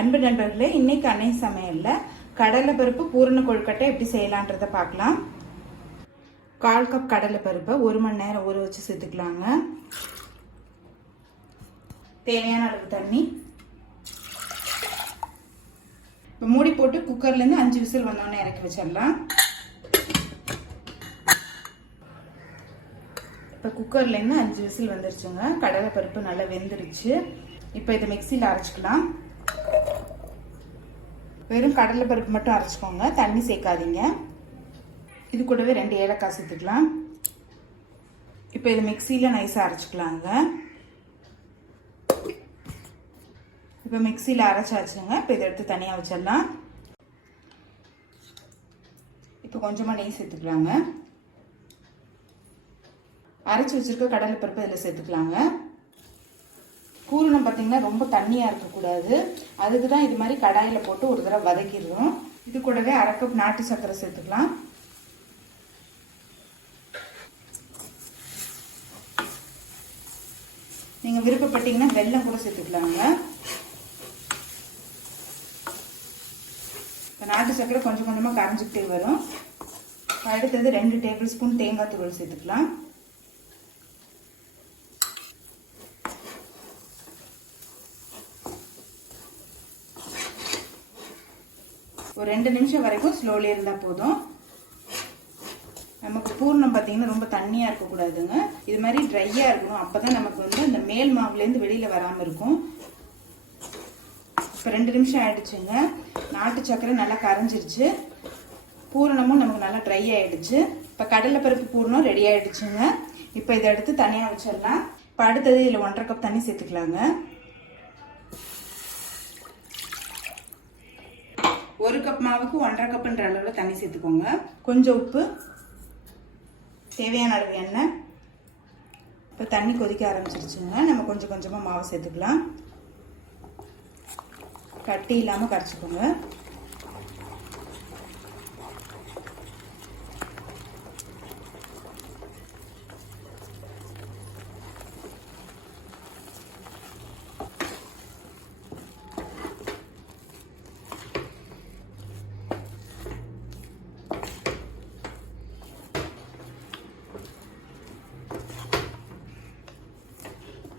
அன்பு நண்பர்களே, இன்னைக்கு அன்னை சமையல்ல கடலை பருப்பு பூரண கொழுக்கட்டை எப்படி செய்யலான்றத பார்க்கலாம். 1/4 கப் கடலை பருப்பை 1 மணி நேரம் ஊற வச்சு சேர்த்துக்கலாங்க. தேவையான அளவு தண்ணி. இப்போ மூடி போட்டு குக்கர்லேருந்து 5 விசில் வந்தோடனே இறக்கி வச்சிடலாம். இப்போ குக்கர்லேருந்து 5 விசில் வந்துருச்சுங்க. கடலை பருப்பு நல்லா வெந்துருச்சு. இப்போ இதை மிக்சியில் அரைச்சிக்கலாம். வெறும் கடலை பருப்பு மட்டும் அரைச்சிக்கோங்க, தண்ணி சேர்க்காதீங்க. இது கூடவே 2 ஏலக்காய் சேர்த்துக்கலாம். இப்போ இதை மிக்சியில் நைஸாக அரைச்சிக்கலாங்க. இப்போ மிக்சியில் அரைச்சாச்சுங்க. இப்போ இதை எடுத்து தனியாக வச்சிடலாம். இப்போ கொஞ்சமாக நெய் சேர்த்துக்கலாங்க. அரைச்சி வச்சிருக்க கடலை பருப்பு இதில் சேர்த்துக்கலாங்க. பூரணம் பார்த்தீங்கன்னா ரொம்ப தண்ணியாக இருக்கக்கூடாது. அதுக்கு தான் இது மாதிரி கடாயில் போட்டு ஒரு தடவை வதக்கிடுறோம். இது கூடவே 1/2 கப் நாட்டு சர்க்கரை சேர்த்துக்கலாம். நீங்கள் விருப்பப்பட்டீங்கன்னா வெல்லம் கூட சேர்த்துக்கலாங்க. இப்போ நாட்டு சர்க்கரை கொஞ்சம் கொஞ்சமாக கரைஞ்சிக்கிட்டே வரும். அடுத்தது 2 டேபிள் ஸ்பூன் தேங்காய் துருவல் சேர்த்துக்கலாம். ஒரு 2 நிமிஷம் வரைக்கும் ஸ்லோலி இருந்தால் போதும். நமக்கு பூர்ணம் பார்த்தீங்கன்னா ரொம்ப தண்ணியாக இருக்கக்கூடாதுங்க. இது மாதிரி ட்ரையாக இருக்கணும். அப்போ தான் நமக்கு வந்து இந்த மேல் மாவுலேருந்து வெளியில் வராமல் இருக்கும். இப்போ 2 நிமிஷம் ஆயிடுச்சுங்க. நாட்டு சக்கரை நல்லா கரைஞ்சிருச்சு. பூரணமும் நமக்கு நல்லா ட்ரை ஆகிடுச்சு. இப்போ கடலை பருப்பு பூரணம் ரெடி ஆகிடுச்சுங்க. இப்போ இதை எடுத்து தனியாக வச்சிடலாம். இப்போ அடுத்தது இதில் 1/2 கப் தண்ணி சேர்த்துக்கலாங்க. 1 கப் மாவுக்கு 1/2 கப்புன்ற அளவில் தண்ணி சேர்த்துக்கோங்க. கொஞ்சம் உப்பு, தேவையான அளவு எண்ணெய். இப்போ தண்ணி கொதிக்க ஆரம்பிச்சிருச்சுங்க. நம்ம கொஞ்சம் கொஞ்சமாக மாவு சேர்த்துக்கலாம். கட்டி இல்லாமல் கரைச்சிக்கோங்க.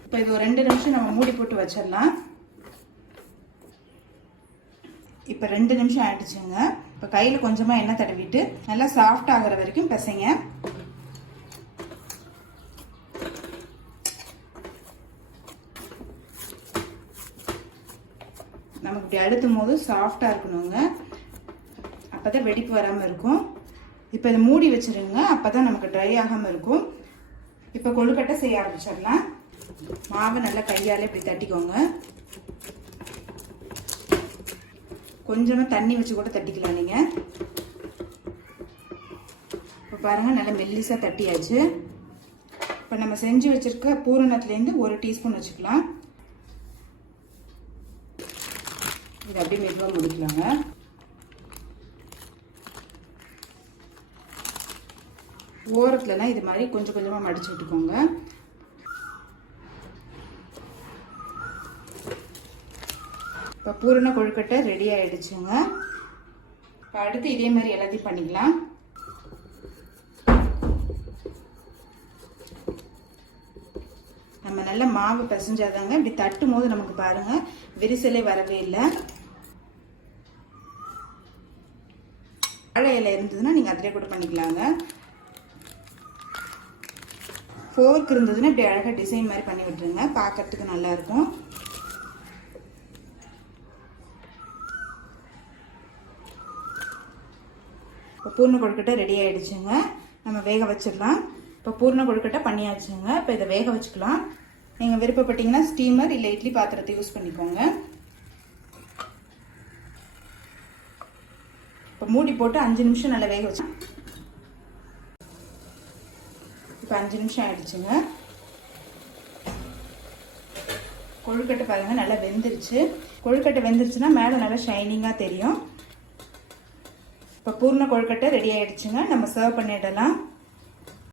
இப்போ இது ஒரு 2 நிமிஷம் நம்ம மூடி போட்டு வச்சிடலாம். இப்போ 2 நிமிஷம் ஆயிடுச்சுங்க. இப்போ கையில் கொஞ்சமாக எண்ணெய் தடவிட்டு நல்லா சாஃப்ட் ஆகிற வரைக்கும் பிசைங்க. நமக்கு இப்படி அழுத்தும் போது சாஃப்டாக இருக்கணுங்க. அப்போ தான் வெடிப்பு வராமல் இருக்கும். இப்போ இதை மூடி வச்சிருங்க. அப்போ தான் நமக்கு ட்ரை ஆகாமல் இருக்கும். இப்போ கொழுக்கட்டை செய்ய ஆரம்பிச்சிடலாம். மாவை நல்லா கையால் இப்படி தட்டிக்கோங்க. கொஞ்சமாக தண்ணி வச்சு கூட தட்டிக்கலாம் நீங்கள். இப்போ பாருங்கள், நல்லா மெல்லிசாக தட்டியாச்சு. இப்போ நம்ம செஞ்சு வச்சுருக்க பூரணத்துலேருந்து 1 டீஸ்பூன் வச்சுக்கலாம். இது அப்படியே மெதுவாக முடிக்கலாங்க. ஓரத்துலலாம் இது மாதிரி கொஞ்சம் கொஞ்சமாக மடிச்சு விட்டுக்கோங்க. இப்போ பூரண கொழுக்கட்டை ரெடி ஆகிடுச்சுங்க. இப்போ அடுத்து இதே மாதிரி எல்லாத்தையும் பண்ணிக்கலாம். நம்ம நல்லா மாவு பிசைஞ்சாதாங்க. இப்படி தட்டும் போது நமக்கு பாருங்க விரிசலே வரவே இல்லை. வாழை இலை இருந்ததுன்னா நீங்கள் அதிலே கூட பண்ணிக்கலாங்க. ஃபோர்க் இருந்ததுன்னா இப்படி அழகாக டிசைன் மாதிரி பண்ணி விட்டுருங்க. பார்க்கறதுக்கு நல்லா இருக்கும். இப்போ பூர்ண கொழுக்கட்டை ரெடி ஆகிடுச்சுங்க. நம்ம வேக வச்சிடலாம். இப்போ பூர்ண கொழுக்கட்டை பண்ணியாச்சுங்க. இப்போ இதை வேக வச்சுக்கலாம். நீங்கள் விருப்பப்பட்டீங்கன்னா ஸ்டீமர் இல்லை இட்லி பாத்திரத்தை யூஸ் பண்ணிக்கோங்க. இப்போ மூடி போட்டு 5 நிமிஷம் நல்லா வேக வச்சு. இப்போ 5 நிமிஷம் ஆயிடுச்சுங்க. கொழுக்கட்டை பாருங்கள் நல்லா வெந்துருச்சு. கொழுக்கட்டை வெந்துருச்சுன்னா மேலே நல்லா ஷைனிங்காக தெரியும். இப்போ பூர்ண கொழுக்கட்டை ரெடி ஆகிடுச்சுங்க. நம்ம சர்வ் பண்ணிடலாம்.